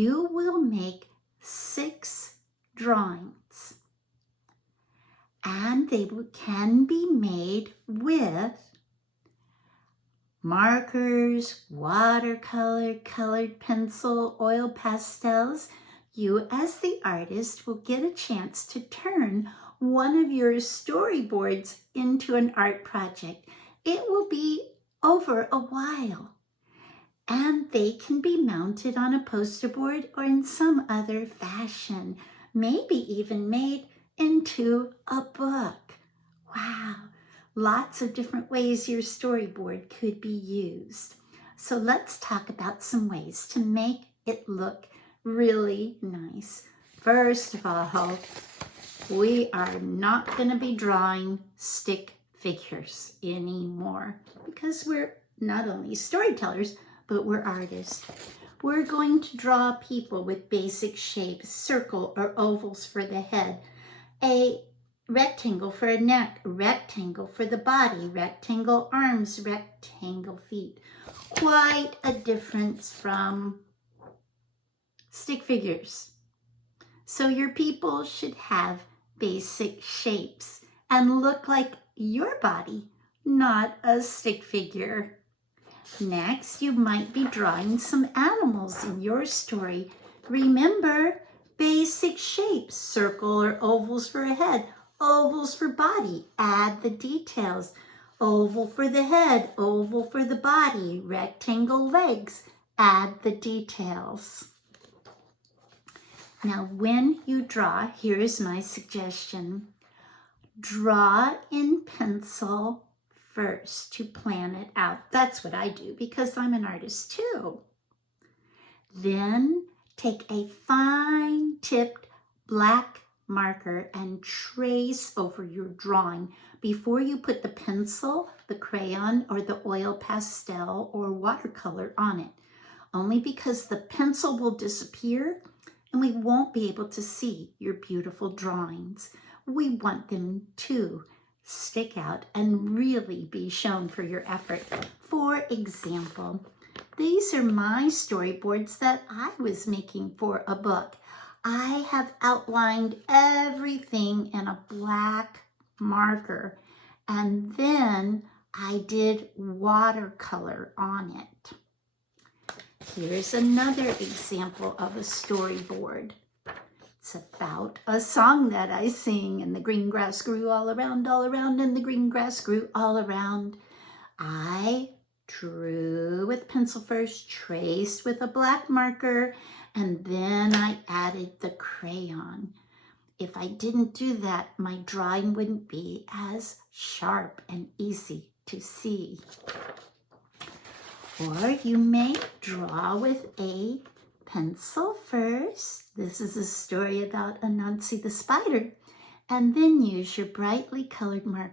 You will make 6 drawings, and they can be made with markers, watercolor, colored pencil, oil pastels. You as the artist will get a chance to turn one of your storyboards into an art project. It will be over a while, and they can be mounted on a poster board or in some other fashion, maybe even made into a book. Wow, lots of different ways your storyboard could be used. So let's talk about some ways to make it look really nice. First of all, we are not going to be drawing stick figures anymore because we're not only storytellers, but we're artists. We're going to draw people with basic shapes, circle or ovals for the head, a rectangle for a neck, rectangle for the body, rectangle arms, rectangle feet. Quite a difference from stick figures. So your people should have basic shapes and look like your body, not a stick figure. Next, you might be drawing some animals in your story. Remember, basic shapes, circle or ovals for a head, ovals for body, add the details. Oval for the head, oval for the body, rectangle legs, add the details. Now, when you draw, here's my suggestion. Draw in pencil first to plan it out. That's what I do because I'm an artist too. Then take a fine-tipped black marker and trace over your drawing before you put the pencil, the crayon, or the oil pastel or watercolor on it. Only because the pencil will disappear and we won't be able to see your beautiful drawings. We want them to stick out and really be shown for your effort. For example, these are my storyboards that I was making for a book. I have outlined everything in a black marker, and then I did watercolor on it. Here's another example of a storyboard. It's about a song that I sing, and the green grass grew all around, and the green grass grew all around. I drew with pencil first, traced with a black marker, and then I added the crayon. If I didn't do that, my drawing wouldn't be as sharp and easy to see. Or you may draw with a pencil first. This is a story about Anansi the spider. And then use your brightly colored marker